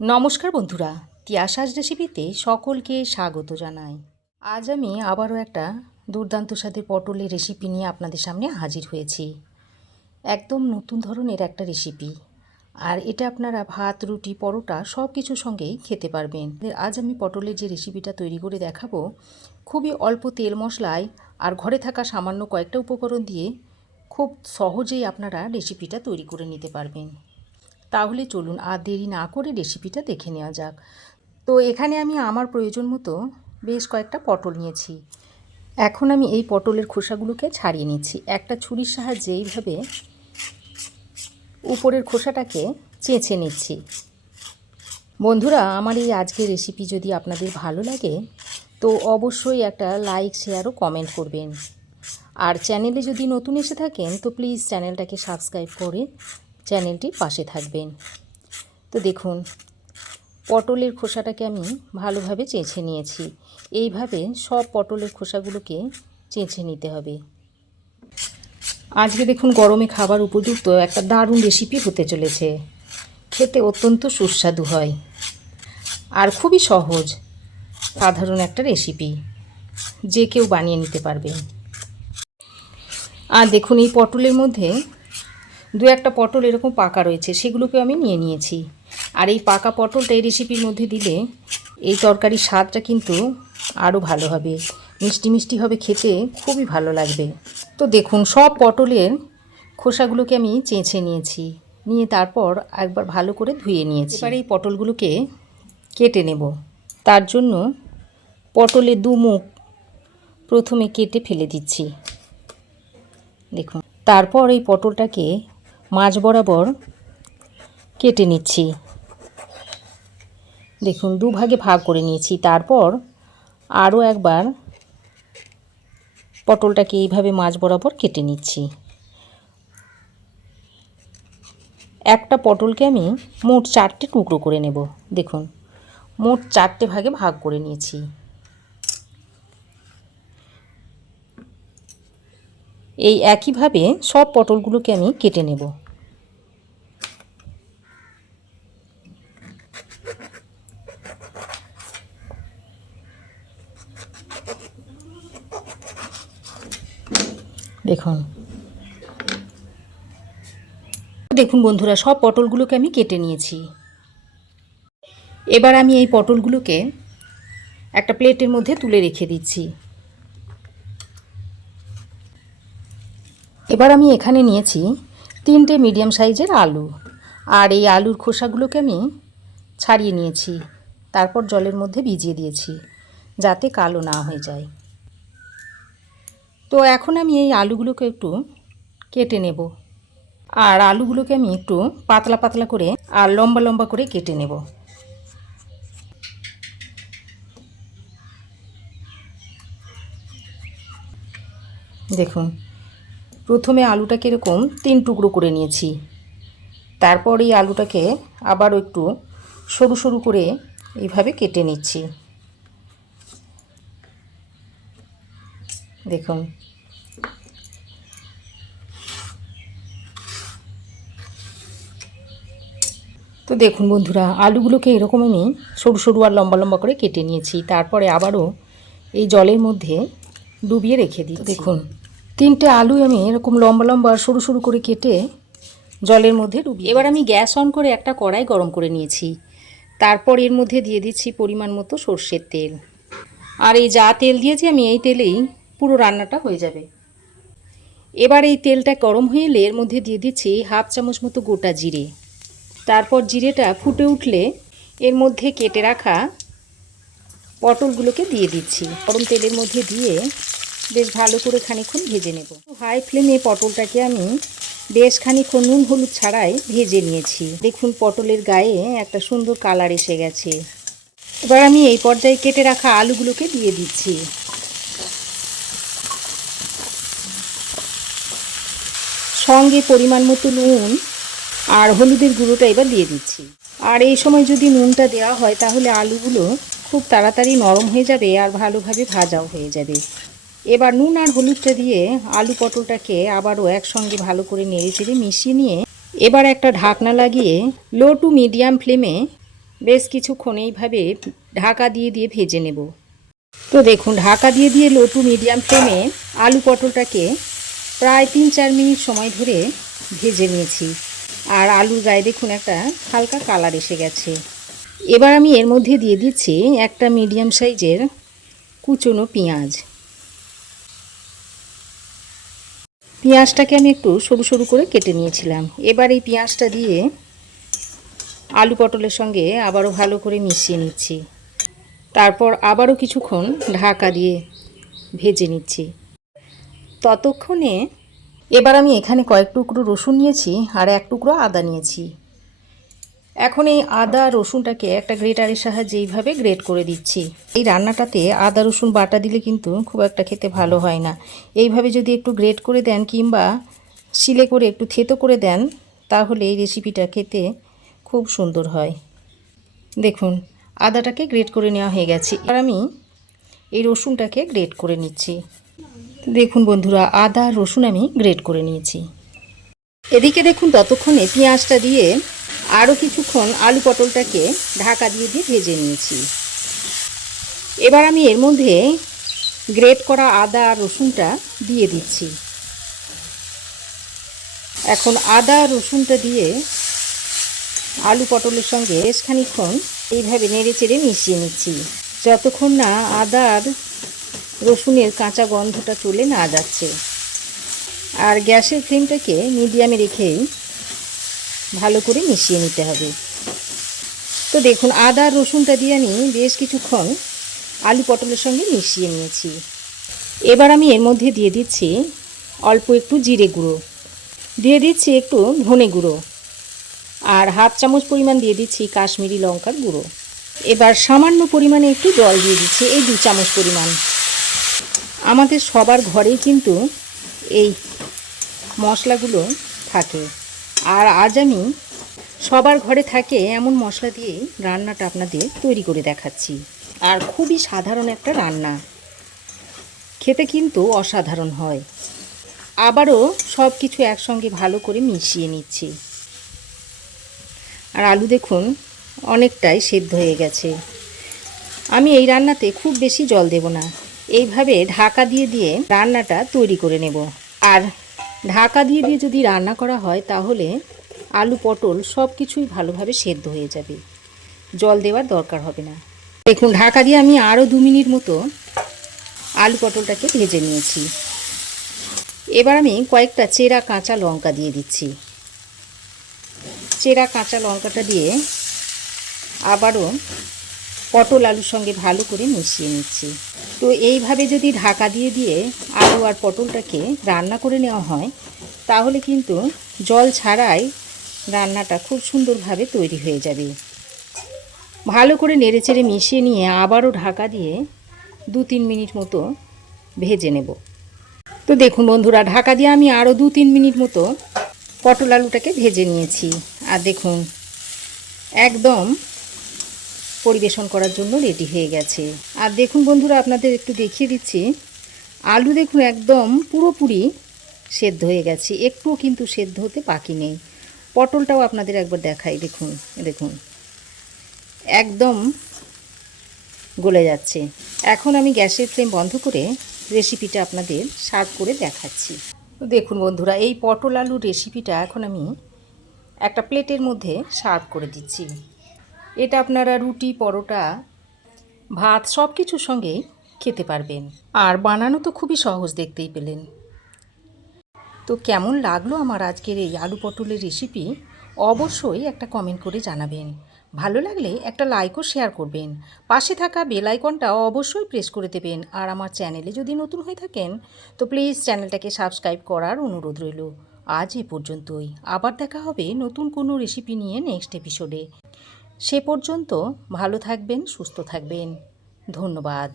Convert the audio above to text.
নমস্কার বন্ধুরা, তিয়াশাস রেসিপিতে সকলকে স্বাগত জানাই। আজ আমি আবারও একটা দুর্দান্ত স্বাদের পটলের রেসিপি নিয়ে আপনাদের সামনে হাজির হয়েছি। একদম নতুন ধরনের একটা রেসিপি, আর এটা আপনারা ভাত, রুটি, পরোটা সব কিছুর সঙ্গেই খেতে পারবেন। আজ আমি পটলের যে রেসিপিটা তৈরি করে দেখাবো, খুবই অল্প তেল মশলায় আর ঘরে থাকা সামান্য কয়েকটা উপকরণ দিয়ে খুব সহজেই আপনারা রেসিপিটা তৈরি করে নিতে পারবেন। তাহলে চলুন আর দেরি না করে রেসিপিটা দেখে নেওয়া যাক। তো এখানে আমি আমার প্রয়োজন মতো বেশ কয়েকটা পটল নিয়েছি। এখন আমি এই পটলের খোসাগুলোকে ছাড়িয়ে নিচ্ছি। একটা ছুরির সাহায্যে এইভাবে উপরের খোসাটাকে চেঁচে নিচ্ছি। বন্ধুরা, আমার এই আজকের রেসিপি যদি আপনাদের ভালো লাগে তো অবশ্যই একটা লাইক, শেয়ার ও কমেন্ট করবেন। আর চ্যানেলে যদি নতুন এসে থাকেন তো প্লিজ চ্যানেলটাকে সাবস্ক্রাইব করে চ্যানেলটির পাশে থাকবেন। তো দেখুন, পটলের খোসাটাকে আমি ভালোভাবে চেঁচে নিয়েছি। এইভাবে সব পটলের খোসাগুলোকে চেঁচে নিতে হবে। আজকে দেখুন, গরমে খাবার উপযুক্ত একটা দারুণ রেসিপি হতে চলেছে। খেতে অত্যন্ত সুস্বাদু হয় আর খুবই সহজ, সাধারণ একটা রেসিপি, যে কেউ বানিয়ে নিতে পারবে। আর দেখুন, এই পটলের মধ্যে দু একটা পটল এরকম পাকা রয়েছে, সেগুলোকে আমি নিয়ে নিয়েছি। আর এই পাকা পটলটা এই রেসিপির মধ্যে দিলে এই তরকারির স্বাদটা কিন্তু আরও ভালো হবে, মিষ্টি মিষ্টি হবে, খেতে খুবই ভালো লাগবে। তো দেখুন, সব পটলের খোসাগুলোকে আমি চেঁচে নিয়েছি, নিয়ে তারপর একবার ভালো করে ধুয়ে নিয়েছি। এবার এই পটলগুলোকে কেটে নেব। তার জন্য পটলের দু মুখ প্রথমে কেটে ফেলে দিচ্ছি। দেখুন, তারপর এই পটলটাকে মাঝ বরাবর কেটে নিচ্ছি। দেখুন, দুভাগে ভাগ করে নিয়েছি। তারপর আরও একবার পটলটাকে এইভাবে মাঝ বরাবর কেটে নিচ্ছি। একটা পটলকে আমি মোট 4টে টুকরো করে নেব। দেখুন, মোট 4টে ভাগে ভাগ করে নিয়েছি। এই একইভাবে সব পটলগুলোকে আমি কেটে নেব। দেখুন বন্ধুরা, সব পটলগুলোকে আমি কেটে নিয়েছি। এবার আমি এই পটলগুলোকে একটা প্লেটের মধ্যে তুলে রেখে দিচ্ছি। এবার আমি এখানে নিয়েছি 3টে মিডিয়াম সাইজের আলু, আর এই আলুর খোসাগুলোকে আমি ছাড়িয়ে নিয়েছি। তারপর জলের মধ্যে ভিজিয়ে দিয়েছি যাতে কালো না হয়ে যায়। তো এখন আমি এই আলুগুলোকে একটু কেটে নেব, আর আলুগুলোকে আমি একটু পাতলা পাতলা করে আর লম্বা লম্বা করে কেটে নেব। দেখুন, প্রথমে আলুটাকে এরকম 3 টুকরো করে নিয়েছি। তারপর এই আলুটাকে আবার একটু সরু সরু করে এইভাবে কেটে নিচ্ছি। দেখুন, তো দেখুন বন্ধুরা, আলুগুলোকে এরকম আমি সরু সরু আর লম্বা লম্বা করে কেটে নিয়েছি। তারপরে আবারও এই জলের মধ্যে ডুবিয়ে রেখে দিই। দেখুন, 3টে আলু আমি এরকম লম্বা লম্বা আর সরু সরু করে কেটে জলের মধ্যে ডুবিয়ে। এবার আমি গ্যাস অন করে একটা কড়াই গরম করে নিয়েছি। তারপর এর মধ্যে দিয়ে দিচ্ছি পরিমাণ মতো সর্ষের তেল। আর এই যা তেল দিয়েছি আমি এই তেলেই পুরো রান্নাটা হয়ে যাবে। এবার এই তেলটা গরম হয়ে এলে এর মধ্যে দিয়ে দিচ্ছি হাফ চামচ মতো গোটা জিরে। তারপর জিরেটা ফুটে উঠলে এর মধ্যে কেটে রাখা পটলগুলোকে দিয়ে দিচ্ছি। গরম তেলের মধ্যে দিয়ে বেশ ভালো করে খানিকক্ষণ ভেজে নেব। হাই ফ্লেমে পটলটাকে আমি বেশ খানিকক্ষণ নুন হলুদ ছাড়াই ভেজে নিয়েছি। দেখুন, পটলের গায়ে একটা সুন্দর কালার এসে গেছে। এবার আমি এই পর্যায়ে কেটে রাখা আলুগুলোকে দিয়ে দিচ্ছি। সঙ্গে পরিমাণ মতো নুন আর হলুদের গুঁড়োটা এবার দিয়ে দিচ্ছি। আর এই সময় যদি নুনটা দেওয়া হয় তাহলে আলুগুলো খুব তাড়াতাড়ি নরম হয়ে যাবে আর ভালোভাবে ভাজাও হয়ে যাবে। এবার নুন আর হলুদটা দিয়ে আলু পটলটাকে আবারও একসঙ্গে ভালো করে নেড়ে চেড়ে মিশিয়ে নিয়ে এবার একটা ঢাকনা লাগিয়ে লো টু মিডিয়াম ফ্লেমে বেশ কিছুক্ষণ এইভাবে ঢাকা দিয়ে দিয়ে ভেজে নেব। তো দেখুন, ঢাকা দিয়ে দিয়ে লো টু মিডিয়াম ফ্লেমে আলু পটলটাকে প্রায় 3-4 মিনিট সময় ধরে ভেজে নিয়েছি। আর আলুর গায়ে দেখুন একটা হালকা কালার এসে গেছে। এবার আমি এর মধ্যে দিয়ে দিচ্ছি একটা মিডিয়াম সাইজের কুচনো পেঁয়াজ। পেঁয়াজটাকে আমি একটু সরু সরু করে কেটে নিয়েছিলাম। এবার এই পেঁয়াজটা দিয়ে আলু পটলের সঙ্গে আবারও ভালো করে মিশিয়ে নিচ্ছি। তারপর আবারও কিছুক্ষণ ঢাকা দিয়ে ভেজে নিচ্ছি। ততক্ষণে এবার আমি এখানে কয়েক টুকরো রসুন নিয়েছি আর 1 টুকরো আদা নিয়েছি। এখন এই আদা রসুনটাকে একটা গ্রেটারের সাহায্যে এইভাবে গ্রেট করে দিচ্ছি। এই রান্নাটাতে আদা রসুন বাটা দিলে কিন্তু খুব একটা খেতে ভালো হয় না। এইভাবে যদি একটু গ্রেট করে দেন কিংবা শিলে করে একটু থেতো করে দেন, তাহলে এই রেসিপিটা খেতে খুব সুন্দর হয়। দেখুন, আদাটাকে গ্রেট করে নেওয়া হয়ে গেছে। এবার আমি এই রসুনটাকে গ্রেট করে নিচ্ছি। দেখুন বন্ধুরা, আদা আর রসুন আমি গ্রেট করে নিয়েছি। এদিকে দেখুন, ততক্ষণে পেঁয়াজটা দিয়ে আরও কিছুক্ষণ আলু পটলটাকে ঢাকা দিয়ে দিয়ে ভেজে নিয়েছি। এবার আমি এর মধ্যে গ্রেট করা আদা আর রসুনটা দিয়ে দিচ্ছি। এখন আদা রসুনটা দিয়ে আলু পটলের সঙ্গে বেশ খানিকক্ষণ এইভাবে নেড়ে চেড়ে মিশিয়ে নিচ্ছি, যতক্ষণ না আদা আর রসুনের কাঁচা গন্ধটা চলে না যাচ্ছে। আর গ্যাসের ফ্লেমটাকে মিডিয়ামে রেখেই ভালো করে মিশিয়ে নিতে হবে। তো দেখুন, আদা রসুনটা দিয়ে আমি বেশ কিছুক্ষণ আলু পটলের সঙ্গে মিশিয়ে নিয়েছি। এবার আমি এর মধ্যে দিয়ে দিচ্ছি অল্প একটু জিরে গুঁড়ো, দিয়ে দিচ্ছি একটু ধনে গুঁড়ো, আর 1/2 চামচ পরিমাণ দিয়ে দিচ্ছি কাশ্মীরি লঙ্কার গুঁড়ো। এবার সামান্য পরিমাণে একটু জল দিয়ে দিচ্ছি, এই 2 চামচ পরিমাণ। আমাদের সবার ঘরেই কিন্তু এই মশলাগুলো থাকে, আর আজ আমি সবার ঘরে থাকে এমন মশলা দিয়ে রান্নাটা আপনাদের তৈরি করে দেখাচ্ছি। আর খুবই সাধারণ একটা রান্না, খেতে কিন্তু অসাধারণ হয়। আবারও সব কিছু একসঙ্গে ভালো করে মিশিয়ে নিচ্ছি। আর আলু দেখুন অনেকটাই সেদ্ধ হয়ে গেছে। আমি এই রান্নাতে খুব বেশি জল দেব না, এইভাবে ঢাকা দিয়ে দিয়ে রান্নাটা তৈরি করে নেব। আর ঢাকা দিয়ে দিয়ে যদি রান্না করা হয় তাহলে আলু পটল সব কিছুই ভালোভাবে সেদ্ধ হয়ে যাবে, জল দেওয়ার দরকার হবে না। দেখুন, ঢাকা দিয়ে আমি আরও 2 মিনিট মতো আলু পটলটাকে ভেজে নিয়েছি। এবার আমি কয়েকটা চেরা কাঁচা লঙ্কা দিয়ে দিচ্ছি। চেরা কাঁচা লঙ্কাটা দিয়ে আবারও পটল আলুর সঙ্গে ভালো করে মিশিয়ে নিচ্ছি। তো এইভাবে যদি ঢাকা দিয়ে দিয়ে আলু আর পটলটাকে রান্না করে নেওয়া হয় তাহলে কিন্তু জল ছাড়াই রান্নাটা খুব সুন্দরভাবে তৈরি হয়ে যাবে। ভালো করে নেড়েচেড়ে মিশিয়ে নিয়ে আবারও ঢাকা দিয়ে 2-3 মিনিট মতো ভেজে নেব। তো দেখুন বন্ধুরা, ঢাকা দিয়ে আমি আরও 2-3 মিনিট মতো পটল আলুটাকে ভেজে নিয়েছি। আর দেখুন, একদম পরিবেশন করার জন্য রেডি হয়ে গেছে। আর দেখুন বন্ধুরা, আপনাদের একটু দেখিয়ে দিচ্ছি, আলু দেখুন একদম পুরোপুরি সেদ্ধ হয়ে গেছে, একটুও কিন্তু সেদ্ধ হতে বাকি নেই। পটলটাও আপনাদের একবার দেখাই, দেখুন দেখুন একদম গলে যাচ্ছে। এখন আমি গ্যাসের ফ্লেম বন্ধ করে রেসিপিটা আপনাদের সার্ভ করে দেখাচ্ছি। তো দেখুন বন্ধুরা, এই পটল আলুর রেসিপিটা এখন আমি একটা প্লেটের মধ্যে সার্ভ করে দিচ্ছি। এটা আপনারা রুটি, পরোটা, ভাত সব কিছুর সঙ্গেই খেতে পারবেন। আর বানানো তো খুবই সহজ, দেখতেই পেলেন। তো কেমন লাগলো আমার আজকের এই আলু পটলের রেসিপি অবশ্যই একটা কমেন্ট করে জানাবেন। ভালো লাগলে একটা লাইক ও শেয়ার করবেন। পাশে থাকা বেল আইকনটা অবশ্যই প্রেস করে দেবেন। আর আমার চ্যানেলে যদি নতুন হয়ে থাকেন তো প্লিজ চ্যানেলটাকে সাবস্ক্রাইব করার অনুরোধ রইল। আজ এ পর্যন্তই, আবার দেখা হবে নতুন কোনো রেসিপি নিয়ে নেক্সট এপিসোডে। সে পর্যন্ত ভালো থাকবেন, সুস্থ থাকবেন। ধন্যবাদ।